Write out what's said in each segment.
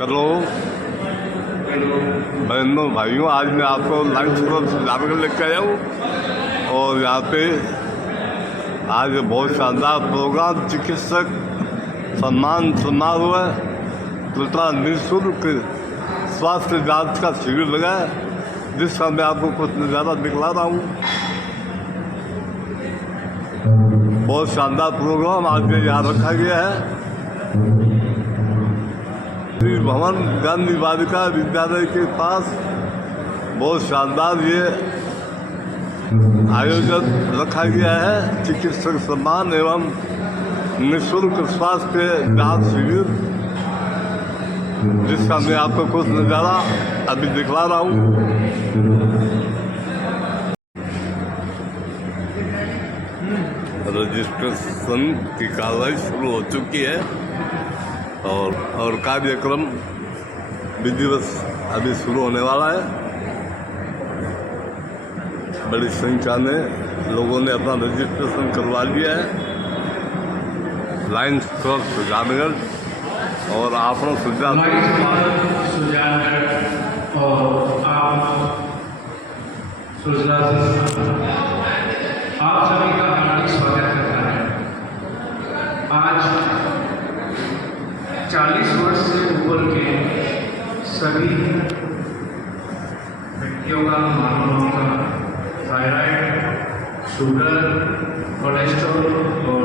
Hello बहनों भाइयों, आज मैं आपको लंच पर जानकर लेकर आया हूँ और यहाँ पे आज बहुत शानदार प्रोग्राम चिकित्सक सम्मान समारोह तथा निःशुल्क स्वास्थ्य जांच का शिविर लगा है, जिसका मैं आपको कुछ नज़ारा दिखला रहा हूँ। बहुत शानदार प्रोग्राम आज यहाँ रखा गया है। श्री भवन गांधी बालिका विद्यालय के पास बहुत शानदार ये आयोजन रखा गया है, चिकित्सक सम्मान एवं निःशुल्क स्वास्थ्य जांच शिविर, जिसका मैं आपको कुछ नज़ारा अभी दिखला रहा हूँ। रजिस्ट्रेशन की कार्रवाई शुरू हो चुकी है और कार्यक्रम विधिवत अभी शुरू होने वाला है। बड़ी संख्या में लोगों ने अपना रजिस्ट्रेशन करवा लिया है। लायंस क्लब सुजानगढ़ और आपनों सुजानगढ़ और आप सभी का हार्दिक स्वागत करता है। आज 40 वर्ष से ऊपर के सभी व्यक्तियों का, मानवों का थायराइड, शुगर, कोलेस्ट्रॉल और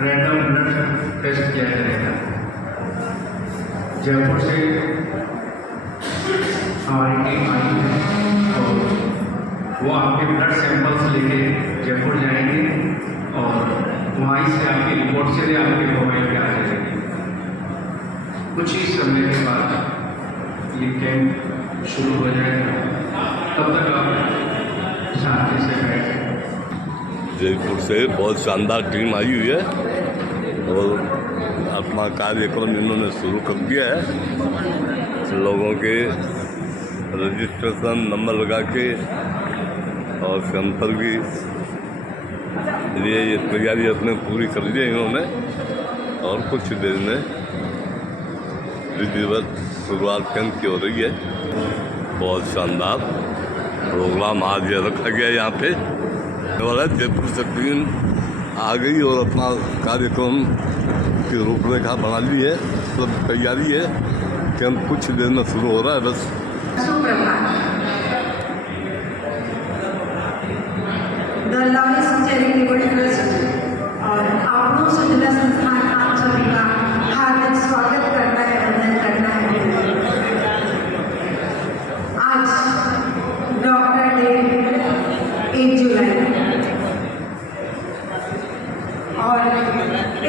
रैंडम ब्लड टेस्ट किया जाएगा। जयपुर से हमारी टीम आई है और वो आपके ब्लड सैंपल्स लेके जयपुर जाएंगे और वहीं से आपकी रिपोर्ट से आपके मोबाइल पे आ जाएगी। कुछ ही समय के बाद ये कैंप शुरू हो जाएगा, तब तक आप शांति से बैठें। जयपुर से बहुत शानदार टीम आई हुई है और अपना कार्यक्रम इन्होंने शुरू कर दिया है। लोगों के रजिस्ट्रेशन नंबर लगा के और सैंपल की लिए ये तैयारी अपने पूरी कर ली है इन्होंने और कुछ देर में विधिवत शुरुआत कैंप की हो रही है। बहुत शानदार प्रोग्राम आज ये रखा गया यहाँ पे। जयपुर से टीम आ गई और अपना कार्यक्रम की रूपरेखा बना ली है, सब तैयारी है। कैंप कुछ देर में शुरू हो रहा है बस। The Lawrence Charitable Trust और आपनों सुजला संस्थान आप सभी का हार्दिक स्वागत करता है, वंदन करता है। आज डॉक्टर डे 1 जुलाई और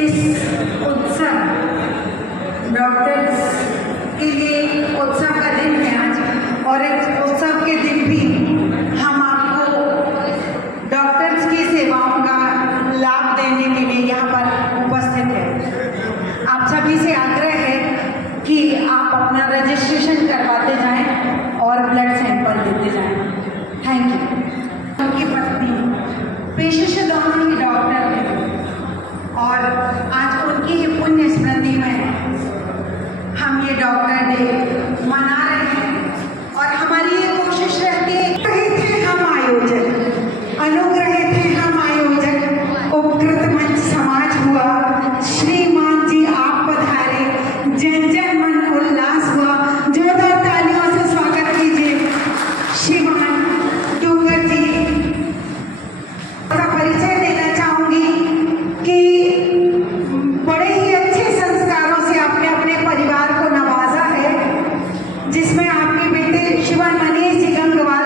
इस उत्सव डॉक्टर्स के लिए उत्सव का दिन है आज, और इस उत्सव के दिन भी हम आपको डॉक्टर्स की सेवाओं का लाभ देने के लिए यहाँ पर उपस्थित हैं। आप सभी से आग्रह है कि आप अपना रजिस्ट्रेशन करवाते जाएं और ब्लड सैंपल देते जाएं। Thank you. उनकी पत्नी पेशे से दोनों ही डॉक्टर हैं और आज उनकी ही पुण्य स्मृति में हम ये डॉक्टर डे मना रहे हैं और हमारी ये कोशिश रहती है। हम आयोजक अनुग्रह थे, हम आयोजक उपकृत मंच समाज हुआ, श्रीमान जी आप पधारे, जन जन मन उल्लास हुआ। जोरदार तालियों से स्वागत कीजिए श्रीमान डूंगर जी का परिचय देना चाहूंगी कि बड़े ही अच्छे संस्कारों से आपने अपने परिवार को नवाजा है, जिसमें आपके बेटे शिवन मनीष जी गंगवाल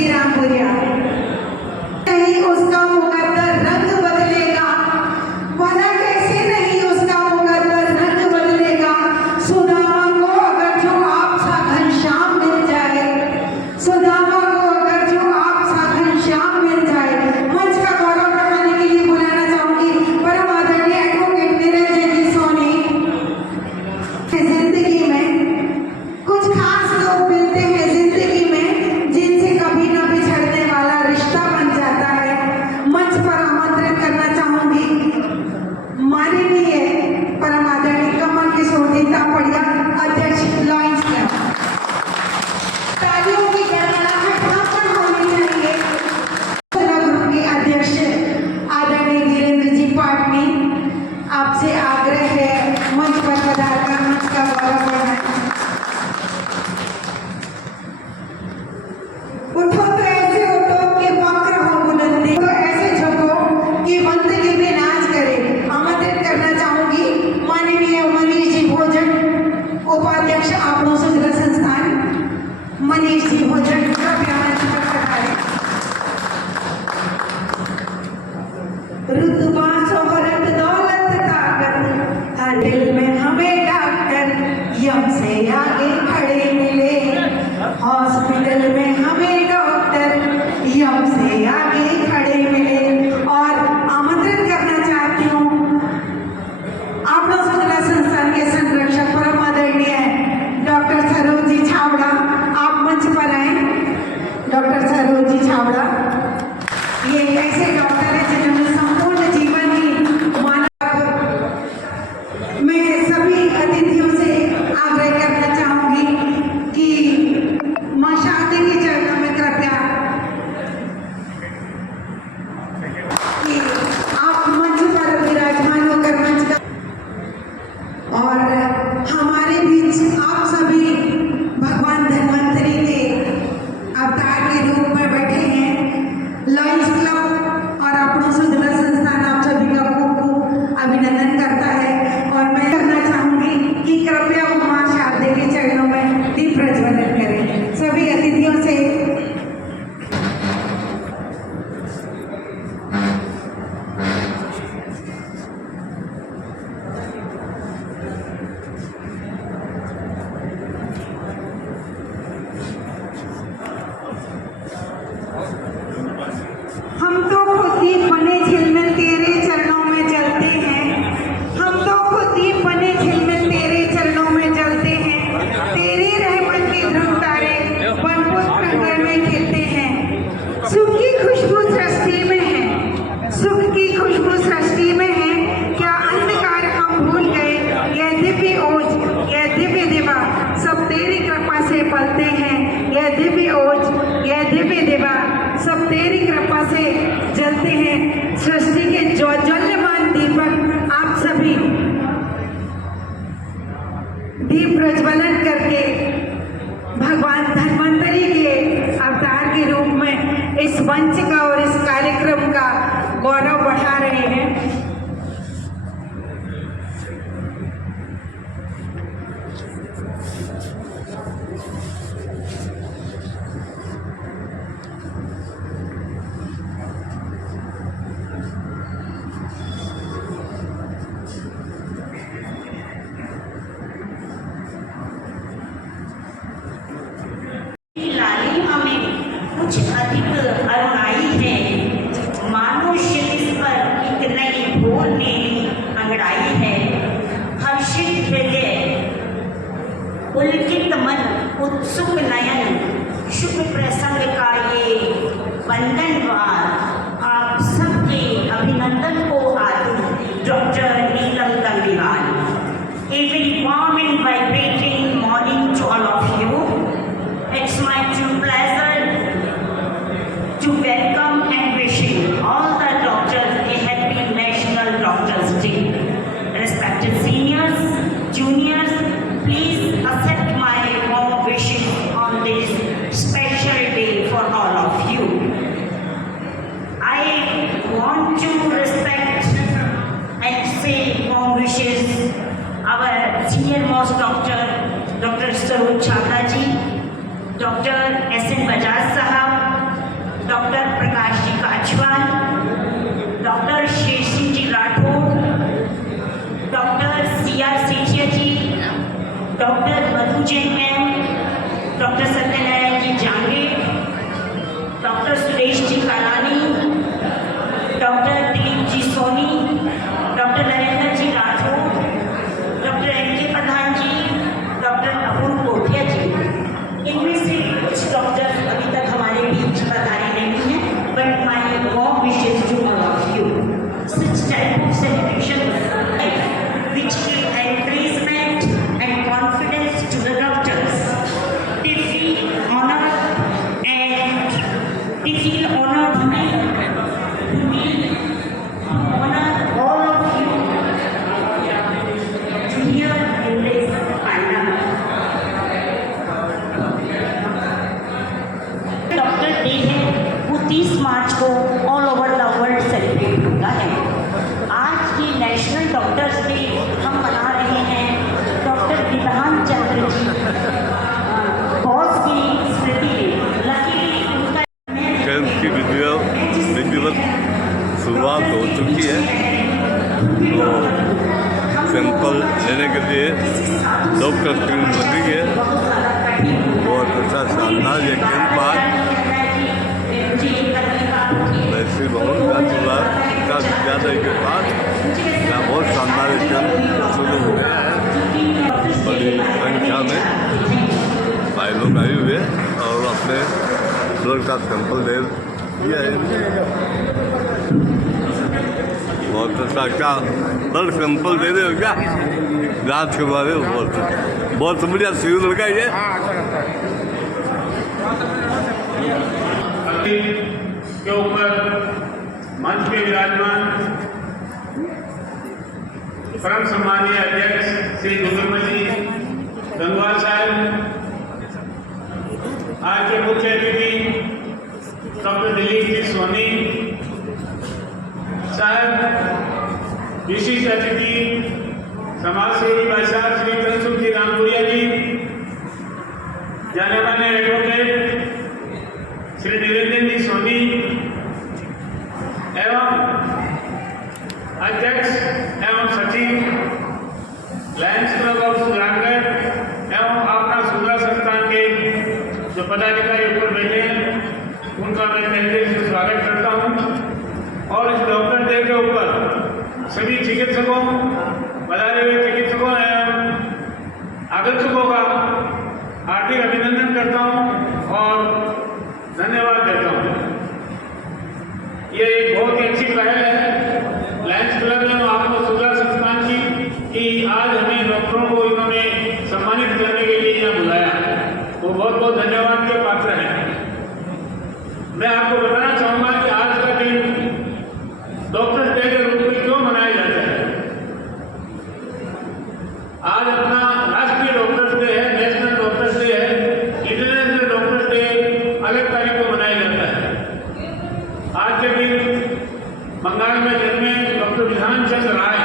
जी रामपुरिया। नहीं उसका मुकद्दर रंग बदलेगा, भला कैसे नहीं उसका मुकद्दर रंग बदलेगा। सुदामा को अगर जो आप सा घनश्याम मिल जाए, सुदामा को अगर जो आप सा घनश्याम मिल जाए। मंच का गौरव बढ़ाने के लिए बुलाना चाहूंगी परम आदरणीय एडवोकेट निरंजन जी सोनी। जिंदगी में कुछ खास लोग मिलते हैं, जिंदगी में जिनसे कभी न बिछड़ने वाला रिश्ता बन जाता है। मंच पर आमंत्रित करना चाहूंगी माननीय परम आदरणीय कमल किशोर जी तापड़िया, अध्यक्ष लॉयंस क्लब। तालियों की गड़गड़ाहट यहाँ पर होनी चाहिए। ग्रुप के अध्यक्ष आदरणीय वीरेंद्र जी पाटनी, आपसे आग्रह है मंच पर पधारकर मंच का गौरव बढ़ाएं। उठो तो ऐसे उठो कि वक्र हो बुलंदी, तो ऐसे झुको कि बंदगी में नाच करे। आमंत्रित करना चाहूंगी माननीय मनीष जी भोजन, उपाध्यक्ष आपनो सुधरा संस्थान। मनीष जी भोजन कृपया मंच पर पधारें। रुतबा शोहरत दौलत ताकत, हर दिल में हमें डॉक्टर यम से आगे खड़े मिले। हॉस्पिटल में हमें डॉक्टर यम से आगे खड़े मिले। और आमंत्रित करना चाहती हूँ आपनो सुधरा संस्थान के संरक्षक परम आदरणीय डॉक्टर सरोज जी छावड़ा, आप मंच पर आए। डॉक्टर सरोज जी छावड़ा ये ऐसे डॉक्टर हैं जिन्होंने संपूर्ण जीवन ही मानव। मैं सभी अतिथियों से आग्रह करना चाहूंगी कि मां शारदा के चरणों में कृपया कि आप मंच पर विराजमान होकर मंच का। और हमारे बीच आप सभी भगवान धन्वंतरी के अवतार के रूप में बैठे हैं। लॉयंस क्लब और अपनो सुधरा संस्थान आप सभी का खूब अभिनंदन करता है। और मैं करना चाहूंगी कि कृपया वो मां शारदा के चरणों में दीप प्रज्वलन करें। सभी अतिथियों से हम तो खुद दीप बने झिलमिल तेरे चरणों में जलते हैं। हम तो खुद दीप बने झिलमिल तेरे चरणों में जलते हैं। तेरी रहमत के ध्रुव तारे बनपुष्प हृदय में खिलते हैं। सुख की खुशबू सृष्टि में है, सुख की खुशबू सृष्टि में है। क्या अंधकार हम भूल गए, यह दिव्य ओज यह दिव्य दिवा सब तेरी कृपा से पलते हैं। यह दिव्य ओज यह दिव्य दिवा सब तेरी कृपा से जलते हैं। सृष्टि के ज्वलमान दीपक आप सभी दीप प्रज्वलन करके भगवान धन्वंतरी के अवतार के रूप में इस मंच का और इस कार्यक्रम का गौरव बढ़ा रहे हैं। लालिमा हमें कुछ अधिक अरुणाई है, मानो शिलिस पर एक नई भोर ने अंगड़ाई है। हर्षित हृदय पुलकित मन उत्सुक नयन, शुभ प्रसंग का ये वंदनवार आप सबके अभिनंदन को आतु doctor Neelam Gangiwal. A very warm and vibrating morning to all of you. It's my true pleasure to welcome and wishing all the doctors a happy National Doctors Day. Respected seniors, juniors, please accept my warm wishes on this special day for all of you. We feel honored tonight to honor all of you here in this Anna. Doctor day है वो 30 मार्च को all over the world celebrate होता है। आज की national doctors day हम मना रहे हैं डॉक्टर विधान चंद्र जी बॉस की स्मृति में। लकीली उनका कैंप की विधिवत शुरुआत हो चुकी है, तो सैंपल लेने के लिए डॉक्टर टीम लगी है। बहुत अच्छा शानदार ये कैंप आज वैसे भवन का विद्यालय के पास यहाँ बहुत शानदार कैंप शुरू हो गया है। बड़ी संख्या में भाई लोग आए हुए और अपने ब्लड का सैंपल ले दिया है। बहुत अच्छा, क्या ब्लड सैंपल दे रहे हो क्या? जांच करवा रहे हो? बहुत बढ़िया शिविर लगा ये। के ऊपर मंच पे विराजमान परम सम्मानीय अध्यक्ष श्री दुर्गमती गंगवार साहब, आज के मुख्य अतिथि डॉक्टर दिलीप जी सोनी साहब, विशिष्ट अतिथि समाज सेवी भाई साहब श्री कंसुल जी रामपुरिया जी, जाने माने एडवोकेट श्री निरंजन जी सोनी एवं अध्यक्ष एवं सचिव लायंस क्लब ऑफ सुंदरगढ़ एवं अपना सुंदर संस्थान के जो पदाधिकारी ऊपर बैठे हैं उनका मैं तहे से स्वागत करता हूं। और इस डॉक्टर डे के ऊपर सभी चिकित्सकों, पधारे हुए चिकित्सकों एवं आगंतुकों का हार्दिक अभिनंदन करता हूं और धन्यवाद देता हूँ। ये एक बहुत ही अच्छी पहल है लायंस क्लब एवं आत्म सुधार संस्थान की कि आज हमें डॉक्टरों को इन्होंने सम्मानित करने के लिए यहाँ बुलाया, वो बहुत बहुत धन्यवाद के पात्र हैं। मैं आपको बताना चाहूँगा कि आज का दिन डॉक्टर डे के रूप में क्यों मनाया जाता है। आज अपना राष्ट्रीय डॉक्टर्स डे है, नेशनल डॉक्टर्स डे है, इंटरनेशनल डॉक्टर्स डे अलग तारीख को मनाया जाता है। आज के दिन बंगाल में जन्मे डॉक्टर विधान चंद्र राय,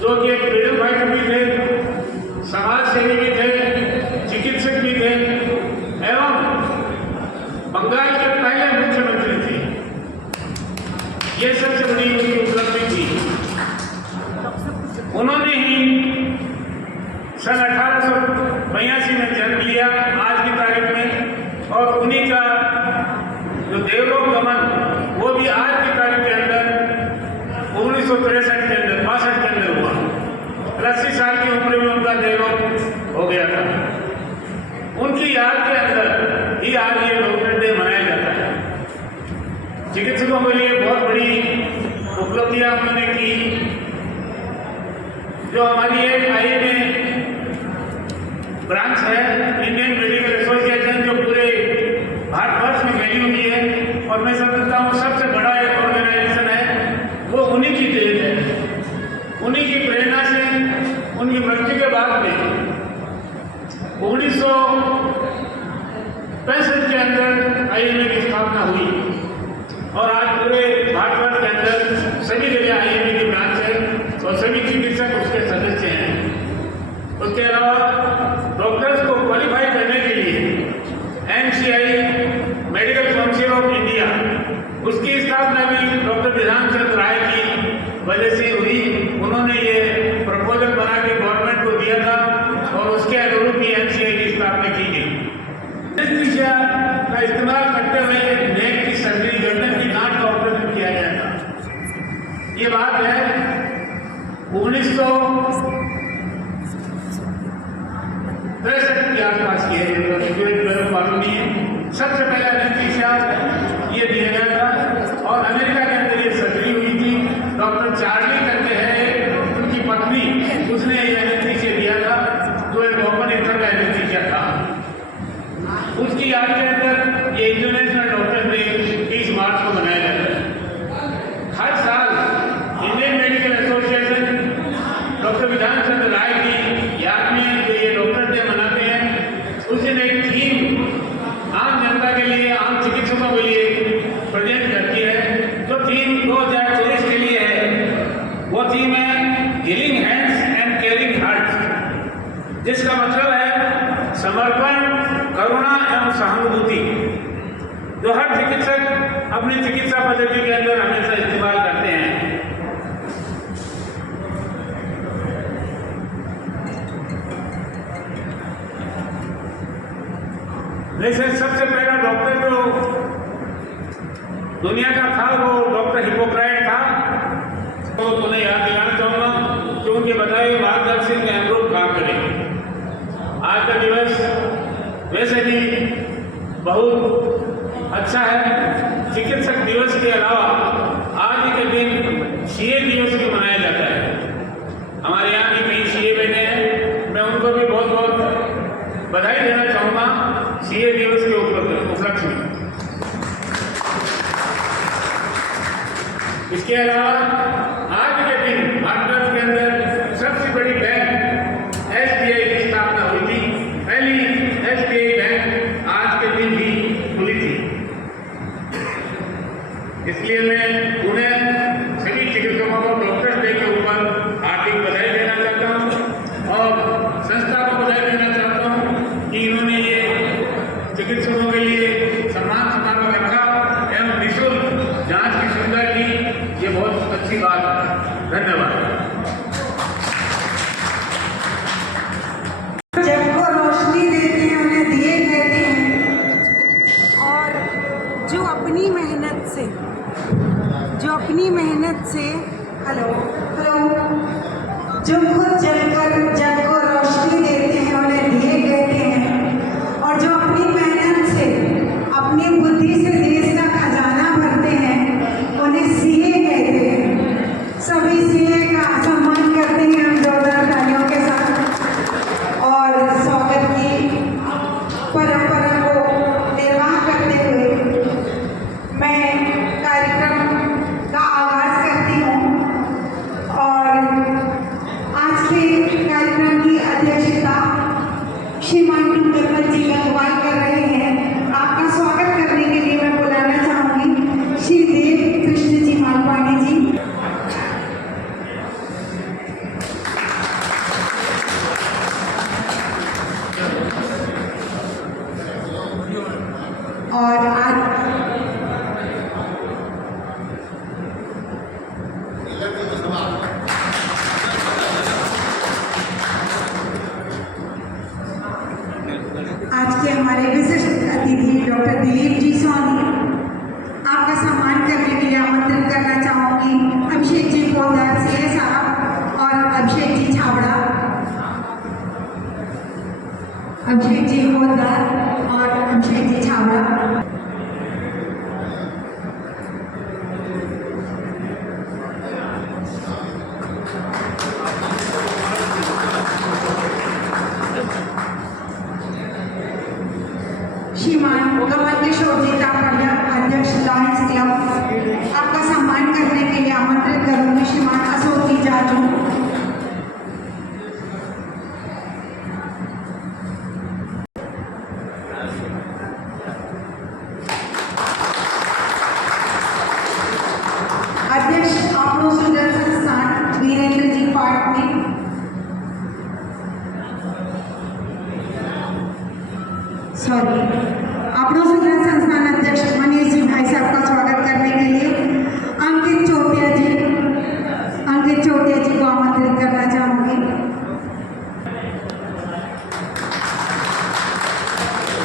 जो कि एक फ्रीडम फाइटर भी थे, समाज सेवी भी थे, चिकित्सक भी थे एवं बंगाल के पहले मुख्यमंत्री थे। ये सबसे बड़ी उनकी उपलब्धि थी। उन्होंने ही सन 1882 में जन्म लिया आज की तारीख में, और उन्हीं का जो देवलोक गमन वो भी आज की तारीख के अंदर 1963 के अंदर 62 के अंदर हुआ। 80 साल की उम्र में उनका देवलोक हो गया था। उनकी याद के अंदर ही आज ये डॉक्टर डे मनाया जाता है। चिकित्सकों के लिए बहुत बड़ी उपलब्धियां उन्होंने की। जो हमारी एक IMA ब्रांच है, इंडियन मेडिकल एसोसिएशन, जो पूरे भारतवर्ष में फैली हुई है और मैं समझता हूँ सबसे बड़ा एक ऑर्गेनाइजेशन है, वो उन्हीं की देन है। उन्हीं की प्रेरणा से उनकी मृत्यु के बाद में 1965 के अंदर IMA की स्थापना हुई और आज पूरे भारतवर्ष के अंदर सभी जगह IMA की ब्रांच है और सभी चिकित्सक उसके सदस्य हैं। उसके अलावा डॉक्टर्स को क्वालिफाई करने के लिए MCI medical council of India, उसकी स्थापना भी डॉक्टर विधान चंद्र राय की वजह से हुई। उन्होंने ये प्रपोजल बना के गवर्नमेंट को दिया था और उसके अनुरूप ही MCI की स्थापना की गई। एनेस्थीसिया का इस्तेमाल करते हुए नेक की सर्जरी, गर्दन की गांठ का ऑपरेशन किया गया था। ये बात है 1963 के आसपास की है, जो मालूम नहीं है। सबसे पहले एनेस्थीसिया ये दिया गया था और अमेरिका के अंदर ये सर्जरी हुई थी। डॉक्टर चार्ली करके है उनकी पत्नी, उसने ये एनेस्थीसिया दिया था, जो एक ओपन इंटर का एनेस्थीसिया था। उसकी याद के अंदर जो हर चिकित्सक अपनी चिकित्सा पद्धति के अंदर हमेशा इस्तेमाल करते हैं। वैसे सबसे पहला डॉक्टर जो दुनिया का था वो डॉक्टर हिपोक्रेट था। तो उन्हें याद दिलाना चाहूँगा कि उनके बताए मार्गदर्शन के अनुरूप काम करें। आज का दिवस वैसे भी बहुत अच्छा है। चिकित्सक दिवस के अलावा आज के दिन सीए दिवस भी मनाया जाता है। हमारे यहाँ भी कई सीए बने हैं, मैं उनको भी बहुत बहुत बधाई देना चाहूँगा सीए दिवस के उपलक्ष्य में। इसके अलावा आज के दिन भारत के अंदर सबसे बड़ी बैंक एसबीआई की स्थापना हुई थी। पहली एसबीआई बैंक आज के दिन ही खुली थी। इसलिए मैं उन्हें सभी चिकित्सकों को डॉक्टर्स डे के ऊपर हार्दिक बधाई देना चाहता हूँ और संस्था को बधाई देना चाहता हूँ कि इन्होंने ये चिकित्सकों के लिए सम्मान समारोह रखा एवं निःशुल्क जांच की सुविधा की। ये बहुत अच्छी बात है। धन्यवाद। जिनको रोशनी देते हैं उन्हें दिए देते हैं, और जो अपनी मेहनत से हेलो जो खुद जलकर जग को रोशनी देते हैं उन्हें दिए देते हैं, और जो अपनी मेहनत से अपनी बुद्धि से देश का खजाना भरते हैं उन्हें सीए कहते हैं। सभी सीए का सम्मान करते हैं हम जोरदार तालियों के साथ और स्वागत की परंपरा को निर्वाह करते हुए मैं कार्यक्रम का आगाज करती हूँ। और आज के कार्यक्रम की अध्यक्षता श्रीमान टुंगरमल जी गंगवाल कर रहे हैं। आपका स्वागत करने के लिए मैं बुलाना चाहूँगी श्री देव कृष्ण जी मालपानी जी। और आज के हमारे विशिष्ट अतिथि डॉक्टर दिलीप जी सोनी, आपका सम्मान करने के लिए आमंत्रित करना चाहूँगी अभिषेक जी पोदार सीए साहब और अभिषेक जी छाबड़ा। अभिषेक जी पोदार और अभिषेक जी छाबड़ा। श्रीमान कमल किशोर जी तापड़िया, अध्यक्ष लॉयंस क्लब, आपका सम्मान करने के लिए आमंत्रित करूंगी श्रीमान अशोक जी जाजू। अध्यक्ष आपनो सुंदर संस्थान वीरेंद्र जी पाटनी। आपनो सुंदर संस्थान अध्यक्ष मनीष जी भाई साहब का स्वागत करने के लिए अंकित चौटिया जी को आमंत्रित करना चाहूंगी।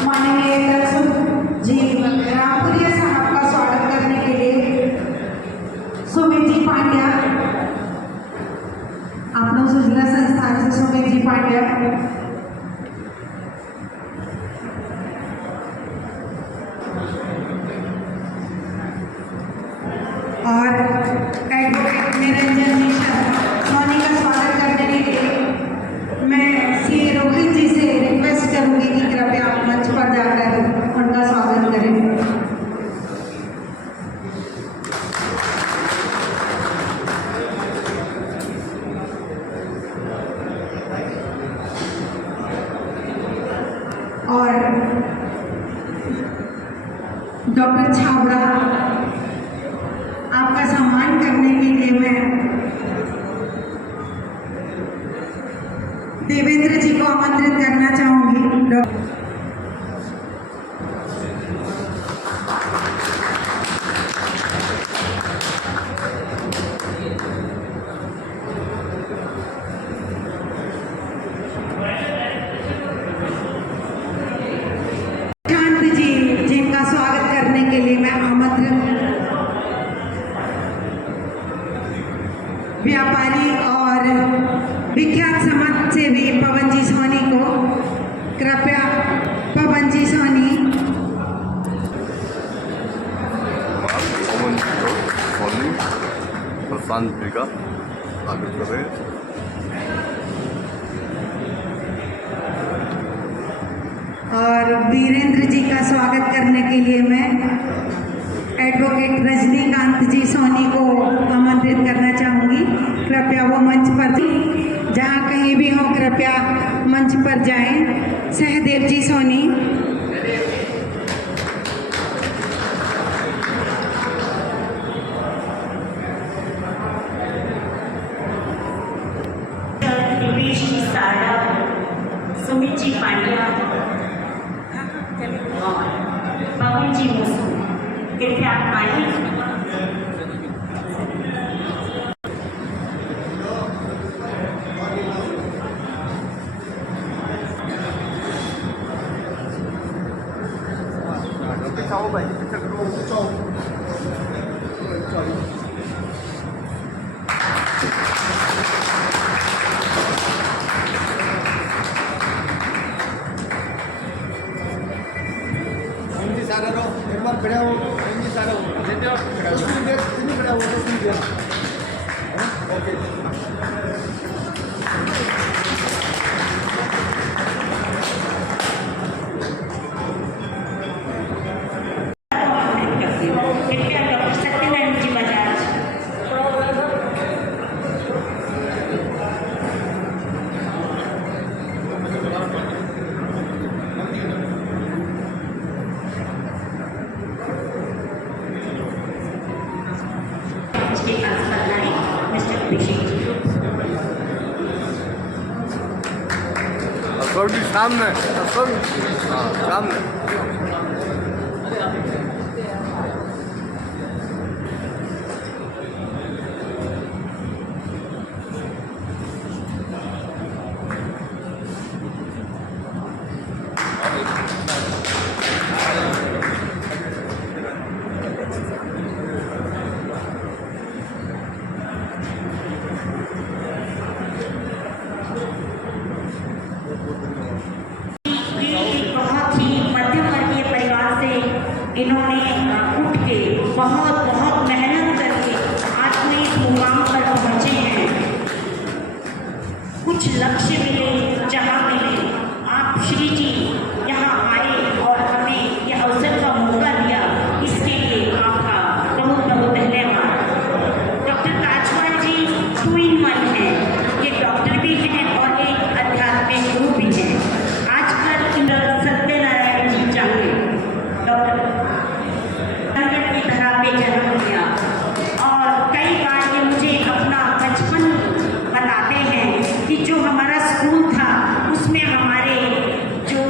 माननीय दर्शक जी रामपुरिया साहब का स्वागत करने के लिए सुमित जी पांड्या, आपनो सुंदर संस्थान से सुमित जी पांड्या। और एडवोकेट निरंजन मिश्रा सोनी का स्वागत करने के लिए मैं सी रोहित जी से रिक्वेस्ट करूंगी कि कृपया आप मंच पर जाकर उनका स्वागत करें। और डॉक्टर छाबड़ा, आपका सम्मान करने के लिए मैं देवेंद्र जी को आमंत्रित करना चाहूंगी। व्यापारी और विख्यात समाज सेवी पवन जी सोनी को कृपया पवन जी सोनी प्रशांत जी का स्वागत करें। और वीरेंद्र जी का स्वागत करने के लिए मैं एडवोकेट रजनीकांत जी सोनी को आमंत्रित करना चाहूँगी। कृपया वो मंच पर, जहाँ कहीं भी हो कृपया मंच पर जाएं। सहदेव जी सोनी, दिवेश जी साड़ा, सुमित जी पांड्या और पवन जी मुसू, कृपया आइए। सारा रो एक बार खड़ा हो, जी सारा हो, खड़ा हो, ओके। कृपया डॉक्टर सत्यनारायण जी बजाज, मिस्टर अभिषेक जी, असर भी सामने, असर हाँ सामने। बहुत ही मध्यम वर्गीय परिवार से इन्होंने उठ के बहुत मेहनत करके आज में इस मुकाम पर पहुँचे हैं। कुछ लक्ष्य मिले, जहाँ मिले, आप श्री जी यहाँ आए और हमें यह अवसर का मौका दिया, इसके लिए आपका बहुत धन्यवाद। डॉक्टर काजवाल जी 2 in 1 हैं, ये डॉक्टर भी हैं और एक आध्यात्मिक गुरु भी हैं। आजकल सत्यनारायण जी चाहिए डॉक्टर की तरह पे जन्म लिया और कई बार ये मुझे अपना बचपन बताते हैं कि जो हमारा स्कूल था उसमें हमारे जो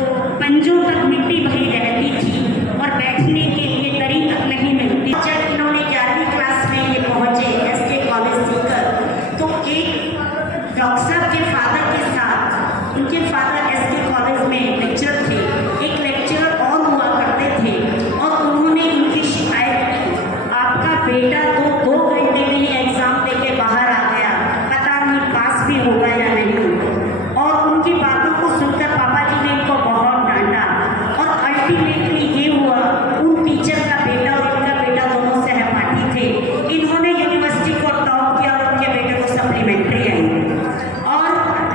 पंजों तक मिट्टी भरी रहती थी और बैठने के लिए दरी तक नहीं मिलती। जब इन्होंने 11वीं क्लास में ये पहुँचे एसके कॉलेज सीकर, तो एक डॉक्टर साहब के फादर के साथ, उनके फादर एसके कॉलेज में लेक्चर थे, एक लेक्चरर और हुआ करते थे और उन्होंने उनकी शिकायत की, आपका बेटा तो 2 घंटे में ही एग्जाम देके बाहर आ गया, पता नहीं पास भी होगा या नहीं। और उनकी बातों को सुनकर पापा जी ने इनको बहुत डांटा और अल्टीमेटली ये हुआ, उन टीचर का बेटा और उनका बेटा दोनों सहपाठी थे, इन्होंने यूनिवर्सिटी को टॉप किया और उनके बेटे को सप्लीमेंट्री आई। और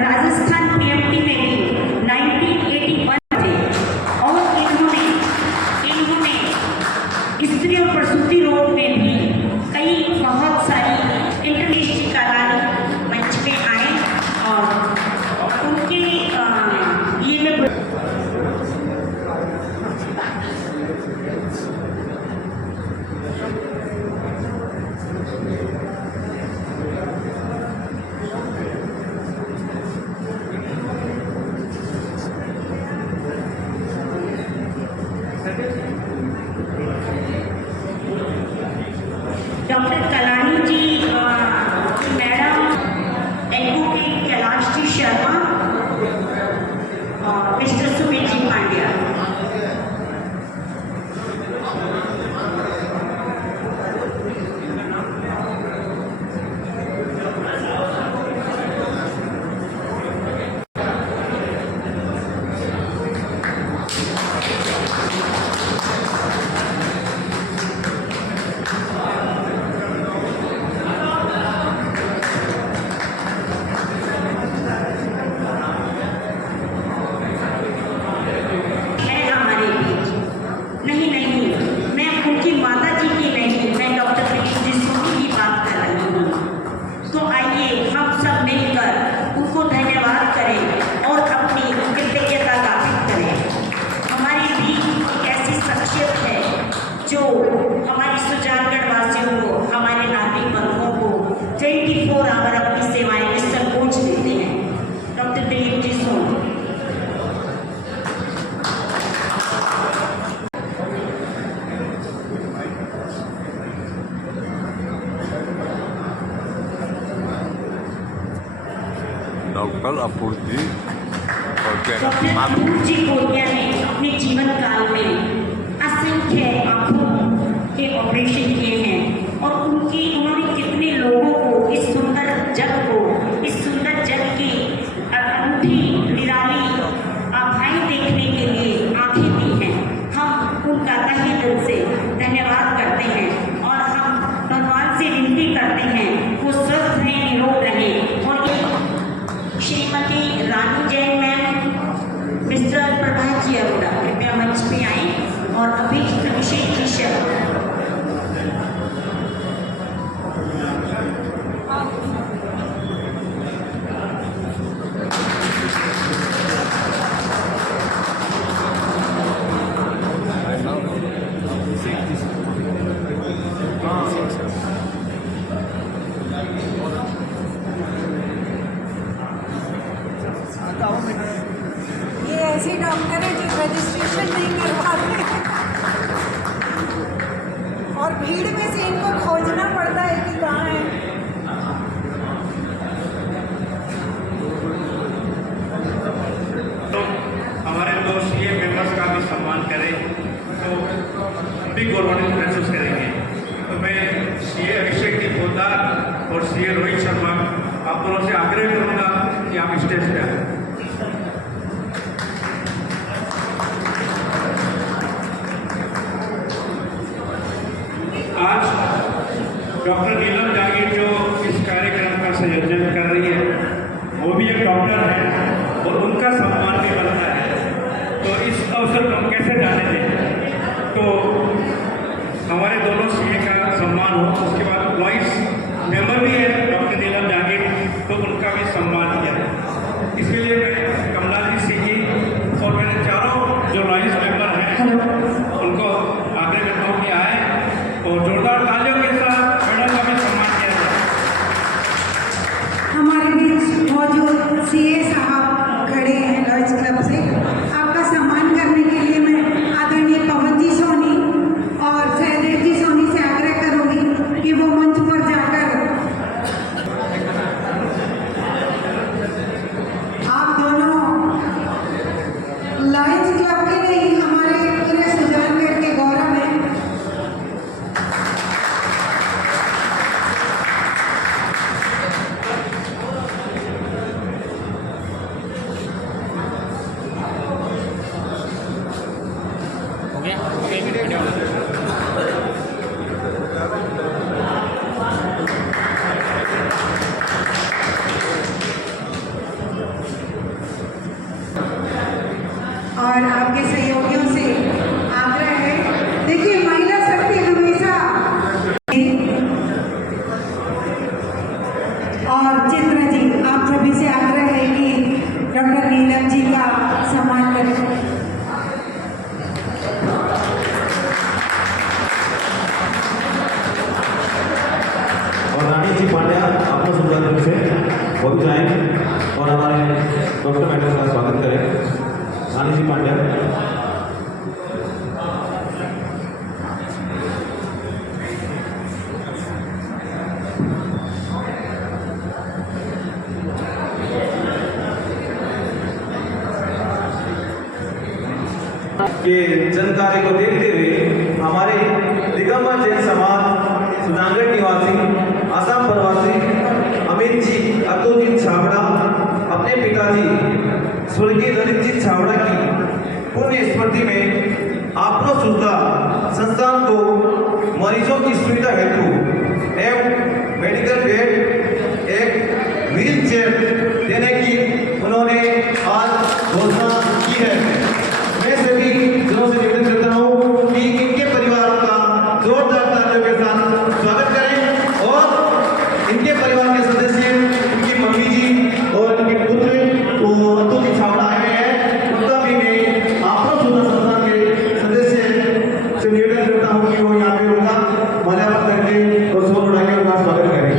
राजस्थान पीएमटी में भी 1981 थे और इन्होंने स्त्री और प्रसूति रोग में भी कई बहुत सारी इंटरनेशनल कलाकारी मंच पे आए और उनके लिए मैं डॉक्टर कलानी जी, मैडम एडवोकेट कैलाश जी शर्मा और मिस्टर सुमित जी पांड्या। डॉक्टर अपूर्व जी और डॉक्टर अपूर्व जी कोटिया ने अपने जीवन काल में असंख्य आँखों के ऑपरेशन किए हैं और उन्होंने कितने लोगों को इस सुंदर जग की अनूठी निराली आभाएं देखने के लिए आंखें दी हैं। हम उनका तहे दिल से धन्यवाद करते हैं और हम भगवान से विनती करते हैं वो स्वस्थ रहें, निरोग रहें। और ये श्रीमती रानी जैन मैम, मिस्टर प्रभात जी अरोड़ा कृपया मंच पे आए और अभिषेक जी शर्मा। ये ऐसे डॉक्टर है जो रजिस्ट्रेशन नहीं करवाते और भीड़ में से इनको खोजना पड़ता है कि कहाँ है। तो हमारे दो सीए मेंबर्स का भी सम्मान करें तो हम भी गौरवान्वित महसूस करेंगे। तो मैं सीए अभिषेक जी पोद्दार और सीए रोहित शर्मा आप दोनों से आग्रह करूँगा कि आप स्टेज पे आए। आज डॉक्टर नीलम जागीर जो इस कार्यक्रम का संयोजन कर रही है वो भी एक डॉक्टर है और उनका सम्मान भी बनता है। तो इस अवसर को हम कैसे जाने दें, तो हमारे दोनों सीए का सम्मान हो, उसके बाद वाइस मेंबर भी है डॉक्टर नीलम जागीर, तो उनका भी सम्मान किया है। इसके लिए मैं कमलाजी सिंह जी और मेरे चारों जो वाइस मेंबर हैं उनको आग्रह करता हूँ कि आए और जोरदार तालियों के साथ मैडम का भी सम्मान किया जाए। हमारे बीच मौजूद सीए साहब खड़े हैं लॉयड्स क्लब से। आपका सम्मान करने के लिए मैं आदरणीय पवन जी सोनी और सहदेव जी सोनी से आग्रह करूंगी कि वो मंच पर जाकर आप दोनों लॉयड्स क्लब के नहीं हमारे पूरे सुजानगढ़ के गौरव हैं। और आपके सहयोगियों से आग्रह है, देखिए महिला शक्ति हमेशा और चित्रा जी आप सभी से आग्रह है कि डॉक्टर नीलम जी का सम्मान करें। और रानी जी पांड्या आपको सुंदर से वो भी जाएं और हमारे डॉक्टर मैडम का स्वागत करें। रानी जी पांड्या के जन कार्य को देखते हुए हमारे दिगंबर जैन समाज सुजानगढ़ निवासी आसाम प्रवासी अमित जी अतुलजीत छाबड़ा अपने पिताजी स्वर्गीय ललितजीत छाबड़ा की पुण्य स्मृति में आपको सुविधा संस्थान को मरीजों की सुविधा हेतु एवं मेडिकल बेड एक व्हील चेयर देने की उन्होंने आज घोषणा की है। मैं सभी जनों से निवेदन करता हूँ कि इनके परिवार का जोरदार तालियों के साथ स्वागत करें और इनके परिवार के सदस्य इनकी मम्मी जी और इनके पुत्र अतुल जी छाबड़ा आए हुए हैं, उनका भी मैं आपको सुधा संस्थान के सदस्य से निवेदन करता हूँ कि वो यहाँ पे उनका मजाक करके और शोर उड़ा के उनका स्वागत करें।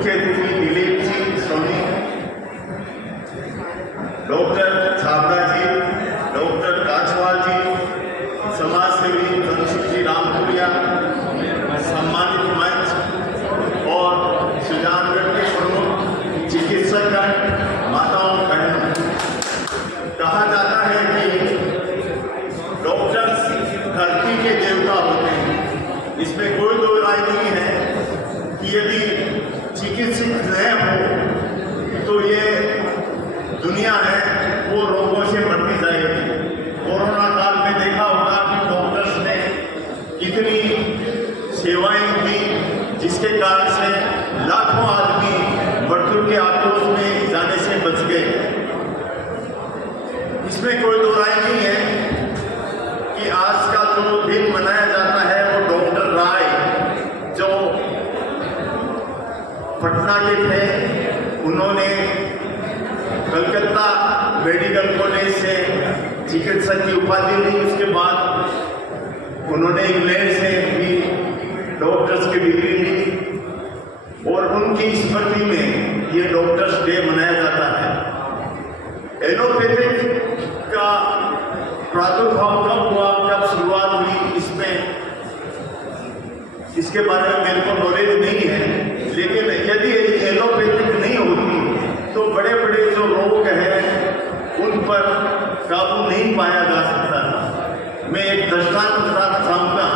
मुख्य अतिथि दिलीप सिंह सोनी, डॉक्टर छाबड़ा जी, डॉक्टर काछवाल जी, समाज सेवी धनसुख जी रामपुरिया, सम्मानित मंच और सुजानगढ़ के प्रमुख चिकित्सकगण, माताओं बहनों, कहा जाता है कि डॉक्टर्स धरती के देवता होते हैं। इसमें कोई दो राय नहीं है कि यदि चिकित्सक न हो तो ये दुनिया है वो रोगों से बढ़ती जाएगी। कोरोना काल में देखा होगा कि डॉक्टर्स ने कितनी सेवाएं दी, जिसके कारण से लाखों आदमी मृत्यु के आक्रोश में जाने से बच गए। इसमें कोई दो राय नहीं है कि आज का जो दिन मनाया जाता है वो डॉक्टर राय जो पटना के थे, उन्होंने कलकत्ता मेडिकल कॉलेज से चिकित्सक की उपाधि ली। उसके बाद उन्होंने इंग्लैंड से भी डॉक्टर्स की डिग्री ली और उनकी स्मृति में ये डॉक्टर्स डे मनाया जाता है। एलोपैथिक का प्रादुर्भाव कब हुआ, कब शुरुआत हुई, इसके बारे में मेरे को नॉलेज नहीं है, लेकिन यदि एलोपैथिक नहीं होती तो बड़े बड़े जो रोग हैं उन पर काबू नहीं पाया जा सकता। मैं एक दृष्टांत बताना चाहूँगा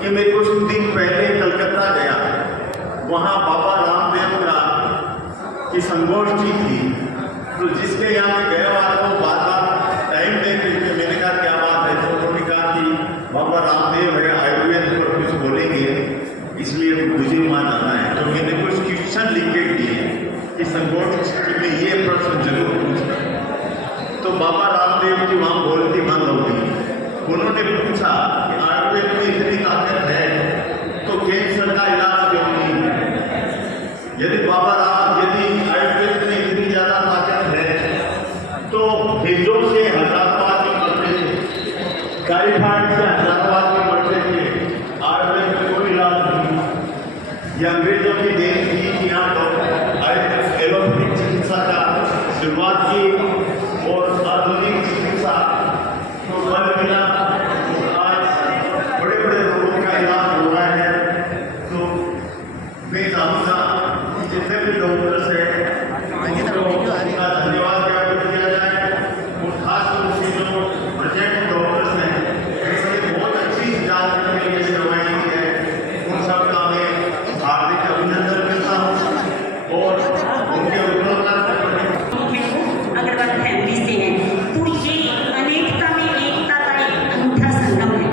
कि मैं कुछ दिन पहले कलकत्ता गया, वहाँ बाबा रामदेव का की संगोष्ठी थी, तो जिसके यहाँ मैं गया वहाँ तो बार बार टाइम देते थे। मैंने कहा क्या बात है, तो उन्होंने कहा कि बाबा रामदेव है, आयुर्वेद पर कुछ बोलेंगे, इसलिए मुझे वहाँ जाना है। तो मैंने कुछ क्वेश्चन लिख के दिए कि संगोष्ठी में ये प्रश्न जरूर पूछना। तो बाबा रामदेव जी वहाँ बोलती बंद हो गई। उन्होंने पूछा कि आयुर्वेद में इतनी ताकत है तो कैंसर का इलाज क्यों नहीं है? यदि आयुर्वेद में इतनी ज्यादा ताकत है तो हिंदुओं से हजारों आदमी मरते थे, टाइफाइड से हजारों आदमी मरते थे, आयुर्वेद में कोई इलाज नहीं। यह अंग्रेजों की देन थी कि यहाँ एलोपैथिक चिकित्सा का शुरुआत की और आधुनिक चिकित्सा को बल मिला। आज बड़े बड़े रोगों का इलाज हो रहा है। तो मैं चाहूँगा कि जितने भी डॉक्टर्स हैं उनका धन्यवाद ज्ञापित किया जाए और खास रूप से जो प्रेजेंट डॉक्टर्स हैं, जिन्होंने बहुत अच्छी जांच करने के लिए सेवाएं दी है, उन सबका मैं हार्दिक अभिनंदन करता हूँ और उनके अग्रवाल फैमिली से हैं, तो ये अनेकता में एकता का एक अनूठा संगम है।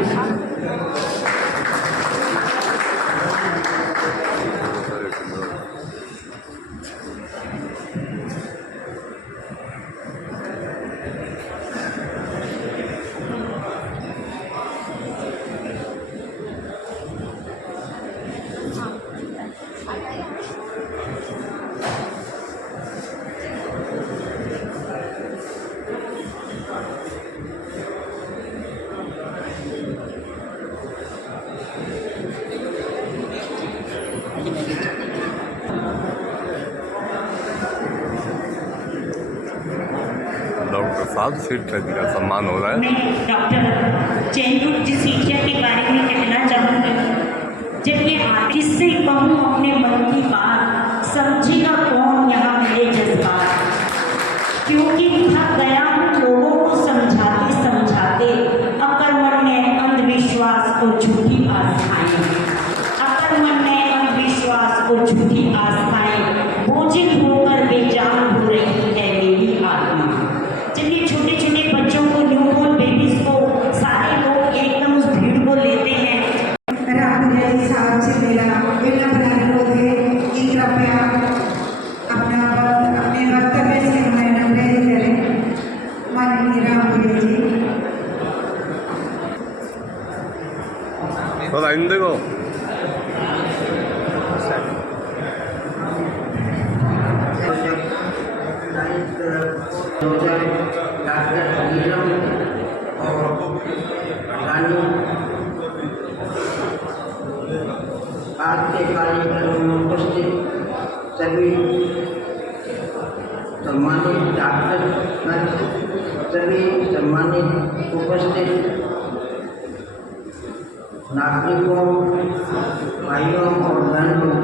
डॉक्टर साहब सीट का सम्मान हो रहा है। मैं डॉक्टर चेंदू जी सीठिया के बारे में कहना चाहूँगी। जब ये किससे कहूँ अपने मन की बात, समझेगा कौन यहाँ मेरे जज्बात, क्योंकि थक गया हूँ लोगों को समझाते समझाते। अकर्मण्य अंधविश्वास को झूठी आस्थाएं, अकर्मण्य अंधविश्वास को झूठी आस्थाएं, बोझिल होकर बेजान हो रही है मेरी आत्मा। चलिए छोटे छोटे बच्चों को, न्यूबॉर्न बेबीज को सारे लोग एकदम उस भीड़ को लेते हैं। रामपुरिया साहब से मेरा विनम्र अनुरोध है कि कृपया अपने वक्तव्य से हमें अनुग्रहित करें। माननीय रामपुरिया जी, थोड़ा इन देखो। आज के कार्यक्रम में उपस्थित सभी सम्मानित डॉक्टर, नर्स, सभी सम्मानित उपस्थित नागरिकों, भाइयों और बहनों,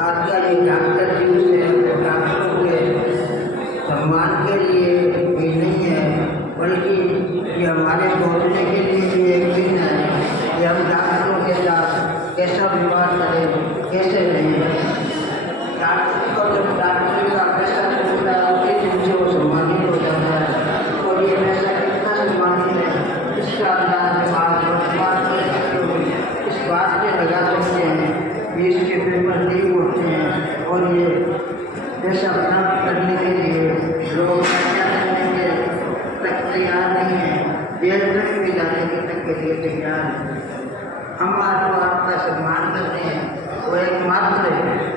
आज का ये डॉक्टर दिवस है, डॉक्टरों के सम्मान के लिए भी नहीं है, बल्कि ये हमारे सोचने के लिए भी एक दिन है कि हम डॉक्टरों के साथ कैसा व्यवहार करें, कैसे रहें। डॉक्टर को जब डॉक्टरी का पैसा मिलता है उसी दिन से वो सम्मानित हो जाता है, और ये पैसा कितना सम्मानित है इसका अंदाज इस बात से लगा सकते हैं कि इसके पेपर नहीं होते हैं, और ये पैसा प्राप्त करने के लिए लोग क्या करने के तक तैयार नहीं है, जेल तक भी जाने के लिए तैयार है। हम आपको आपका सम्मान करते हैं, वो एकमात्र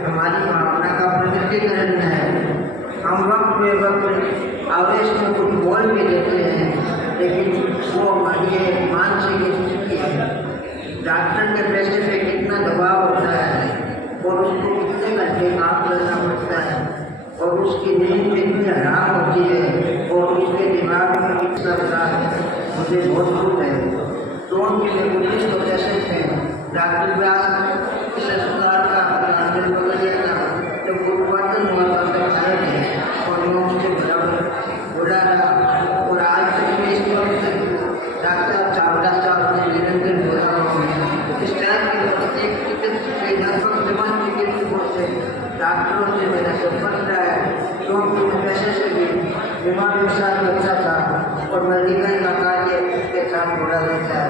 हमारी भावना का प्रकटीकरण है। हम वक्त पे वक्त आवेश में कुछ बोल भी देते हैं, लेकिन वो हमारी एक मानसिक स्थिति है। डॉक्टर के पैसे पे कितना दबाव होता है, और उसको कितने घंटे काम करना पड़ता है, और उसकी नींद कितनी हराम होती है, और उसके दिमाग में कितना होता है, मुझे बहुत दुख है। तो उनके लिए 1963 में डॉक्टर व्यास इस अस्पताल का आंदोलन वगैरह का जब उद्घाटन हुआ था तब आए थे, और मैं उसके बराबर जुड़ा रहा, और आज तक मैं इस डॉक्टर चावला साहब से निरंतर जुड़ा रहा हूँ। इस टाइम के प्रत्येक टिकट से लगभग 7 टिकट से डॉक्टरों से मेरा संपर्क रहा है, क्योंकि मैं पैसे से भी बीमा व्यवसाय करता था, और मेडिकल का कार्य के साथ जुड़ा रहता है।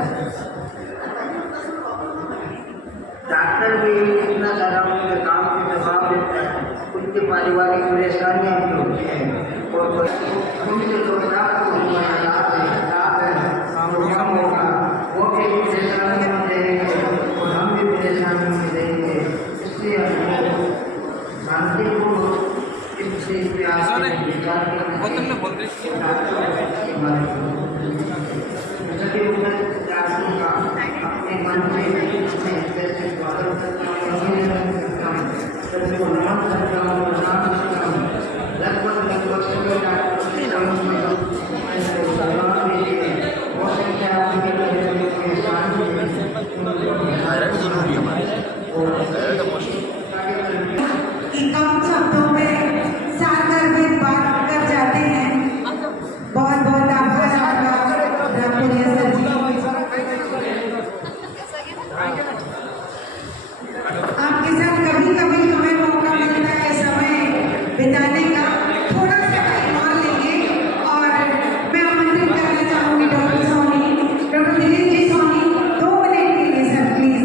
डॉक्टर भी इतना सारा उनके काम के दबाव देता है, उनकी पारिवारिक परेशानियाँ भी होती हैं, और उनसे जो प्राप्त होगा लाभ है कम होगा, वो भी परेशानियों में रहेंगे और हम भी परेशानियों में रहेंगे। इसलिए हमको शांतिपूर्ण इस चीज पे आगे विचार करना सभी डॉक्टरों का अपने मन से स्वागत करता हूँ, सभी को नमन करता हूँ, प्रणाम करता हूँ। लगभग सभी डॉक्टरों के समूह में सलाम दीजिए, हो सकता है उनके कि कम शब्दों में सागर में बात कर जाते हैं। बहुत बहुत आपका डॉक्टर सर जी, आपके साथ कभी कभी हमें मौका मिलता है समय बिताने का, थोड़ा सा टाइम और लेंगे, और मैं आमंत्रित करना चाहूँगी डॉक्टर दिलीप जी सोनी 2 मिनट के लिए सर प्लीज।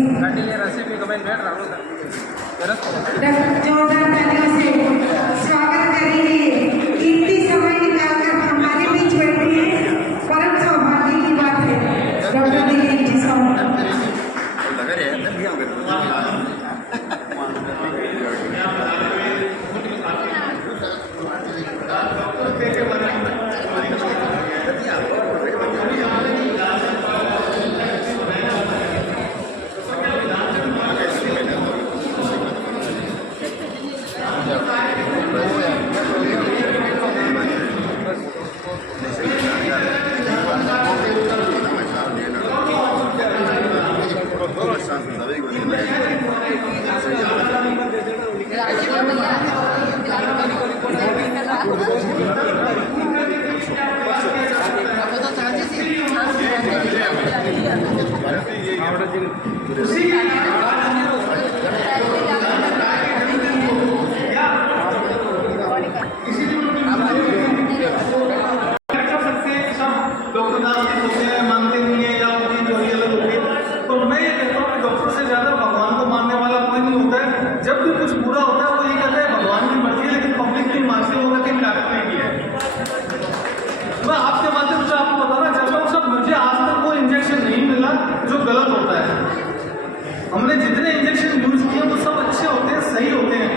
जोरदार तालियों से स्वागत करेंगे। कीमती समय निकालकर हमारे बीच बैठे हैं, परम सौभाग्य की बात है डॉक्टर दिलीप जी सोनी। जब भी कुछ बुरा होता है वो ये कहता है भगवान की मर्जी है, लेकिन पब्लिक की मानसी होगा कि डॉक्टर ने किया है। मैं आपके माध्यम से आपको बताना चाहता हूँ सब, मुझे आज तक वो इंजेक्शन नहीं मिला जो गलत होता है। हमने जितने इंजेक्शन यूज किए वो सब अच्छे होते हैं, सही होते हैं,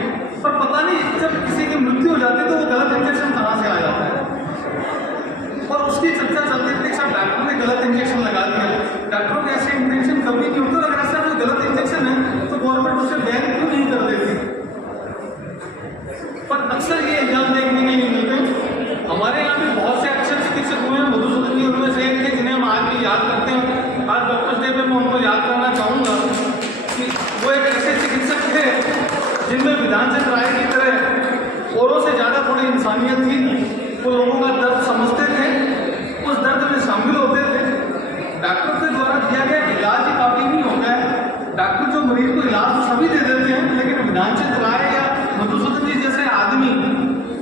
पर पता नहीं जब किसी की मृत्यु हो जाती है तो वो गलत इंजेक्शन कहाँ से आ जाता है, और उसकी चर्चा चलती थी कि डॉक्टर ने गलत इंजेक्शन लगा दिया। डॉक्टरों के ऐसे इंजेक्शन कभी नहीं होते, और अगर ऐसा कोई गलत इंजेक्शन है तो गवर्नमेंट उसे बैन क्यों नहीं कर देती। विधानचंद्र राय की तरह औरों से ज़्यादा थोड़ी इंसानियत थी। वो लोगों का दर्द समझते थे, उस दर्द में शामिल होते थे। डॉक्टर के द्वारा किया गया इलाज ही काफ़ी नहीं होता है। डॉक्टर जो मरीज को इलाज तो सभी दे देते हैं, लेकिन विधानचंद्र राय या मधुसूदन जी जैसे आदमी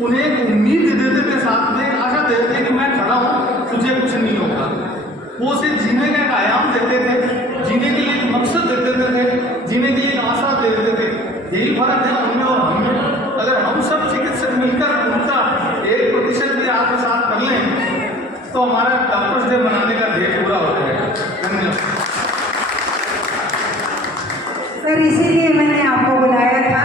उन्हें एक उम्मीद दे देते थे, साथ में आशा दे देते कि मैं खड़ा हूँ, तुझे कुछ नहीं होगा। वो उसे जीने का एक आयाम देते थे, जीने के लिए एक मकसद दे देते थे, जीने के लिए एक आशा दे देते थे। यही फर्क है उनमें और हमें। अगर हम सब चिकित्सक मिलकर उनका 1% भी आत्मसात कर लें तो हमारा डॉक्टर्स डे मनाने का ध्येय पूरा हो जाएगा। धन्यवाद सर, इसीलिए मैंने आपको बुलाया था।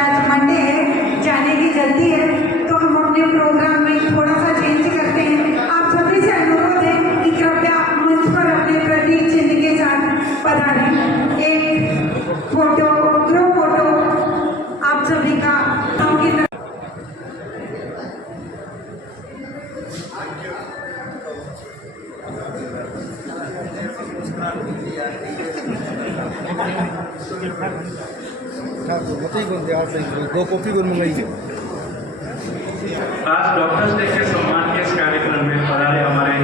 आज मंडे है, जाने की जल्दी है, तो हम अपने प्रोग्राम में थोड़ा सा चेंज करते हैं। आप सभी से अनुरोध है कि कृपया मंच पर अपने प्रतीक चिन्ह के साथ पधारें। एक फोटो, ग्रुप फोटो आप सभी का नाम की तरफ। दो कॉपी को मंगाइए। आज डॉक्टर्स डे के सम्मान के इस कार्यक्रम में पधारे हमारे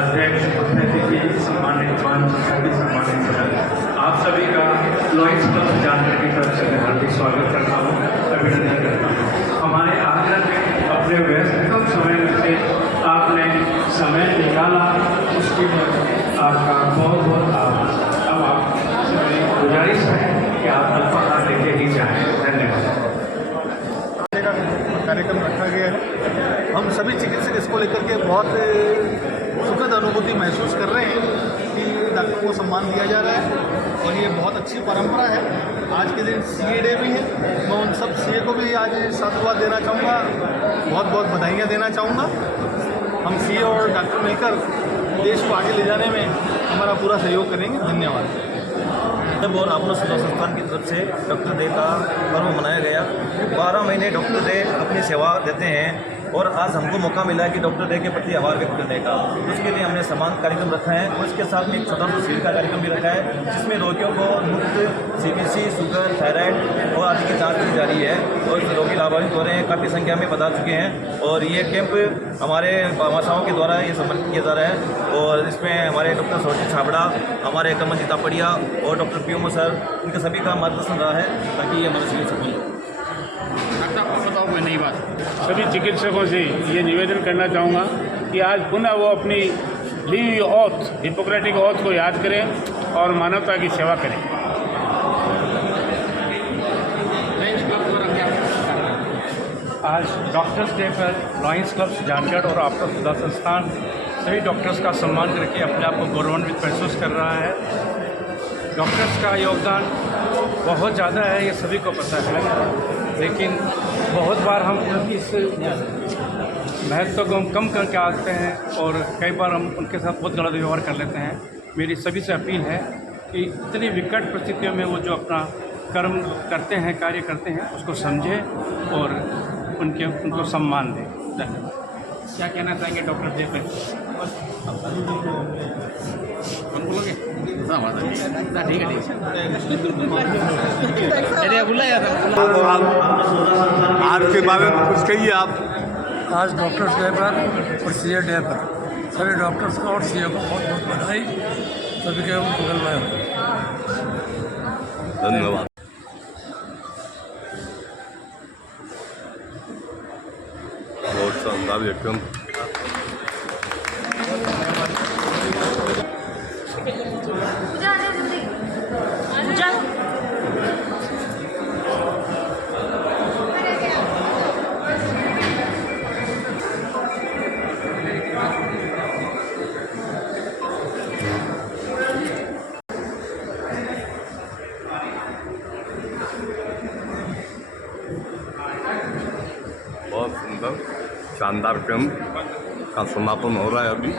अध्यक्ष अतिथि सम्मानित सभी सम्मानित सदस्य, आप सभी का लॉयंस क्लब जानकर की तरफ से मैं हार्दिक स्वागत करता हूँ, अभिनंदन करता हूँ। हमारे आग्रह में अपने व्यस्ततम समय में से आपने समय निकाला, उसके लिए आपका बहुत बहुत आभार। अब आपसे मेरी गुजारिश है कि आप अल्पाहार लेके ही जाएँ। धन्यवाद। कार्यक्रम रखा गया है। हम सभी चिकित्सक इसको लेकर के बहुत सुखद अनुभूति महसूस कर रहे हैं कि डॉक्टरों को सम्मान दिया जा रहा है और ये बहुत अच्छी परंपरा है। आज के दिन सीए डे भी है। मैं उन सब सीए को भी आज साधुवाद देना चाहूँगा, बहुत बहुत बधाइयाँ देना चाहूँगा। हम सीए और डॉक्टर मिलकर देश को आगे ले जाने में हमारा पूरा सहयोग करेंगे। धन्यवाद। और आपनो सुधा संस्थान की तरफ से डॉक्टर डे का पर्व मनाया गया। 12 महीने डॉक्टर डे अपनी सेवा देते हैं और आज हमको मौका मिला है कि डॉक्टर डे के प्रति आभार व्यक्त करने का। उसके लिए हमने सम्मान कार्यक्रम रखा है और इसके साथ में एक छोटा सा शिविर का कार्यक्रम भी रखा है, जिसमें रोगियों को मुफ्त CBC, शुगर, थायराइड और आदि की जाँच की जा रही है और रोगी लाभान्वित हो रहे हैं, काफ़ी संख्या में पधार चुके हैं। और ये कैंप हमारे भामाशाहों के द्वारा ये समर्पित किया जा रहा है और इसमें हमारे डॉक्टर सोची छाबड़ा, हमारे कमलजीत तापड़िया और डॉक्टर पीएमओ सर, उनके सभी का मार्गदर्शन रहा है ताकि ये हमारा शिविर सफल हो। सभी चिकित्सकों से ये निवेदन करना चाहूँगा कि आज पुनः वो अपनी ली हुई ऑथ, हिपोक्रेटिक ऑथ को याद करें और मानवता की सेवा करें। आज डॉक्टर्स डे पर लॉयंस क्लब जानकर और आपका सुधा संस्थान सभी डॉक्टर्स का सम्मान करके अपने आप को गौरवान्वित महसूस कर रहा है। डॉक्टर्स का योगदान बहुत ज़्यादा है, ये सभी को पता है, लेकिन बहुत बार हम उनकी इस महत्व को हम कम करके आते हैं और कई बार हम उनके साथ बहुत गलत व्यवहार कर लेते हैं। मेरी सभी से अपील है कि इतनी विकट परिस्थितियों में वो जो अपना कर्म करते हैं, कार्य करते हैं, उसको समझें और उनको सम्मान दें। धन्यवाद। क्या कहना चाहेंगे डॉक्टर डे पे? हम बोलोगे? ठीक है, आज के बारे में कुछ कहिए आप। आज डॉक्टर्स डे पर और सीए डे पर सभी डॉक्टर्स को और सीए को बहुत बहुत बधाई। सभी के मंगलमय हो। धन्यवाद। बहुत शानदार एकदम। बहुत सुंदर शानदार क्रम का समापन हो रहा है अभी।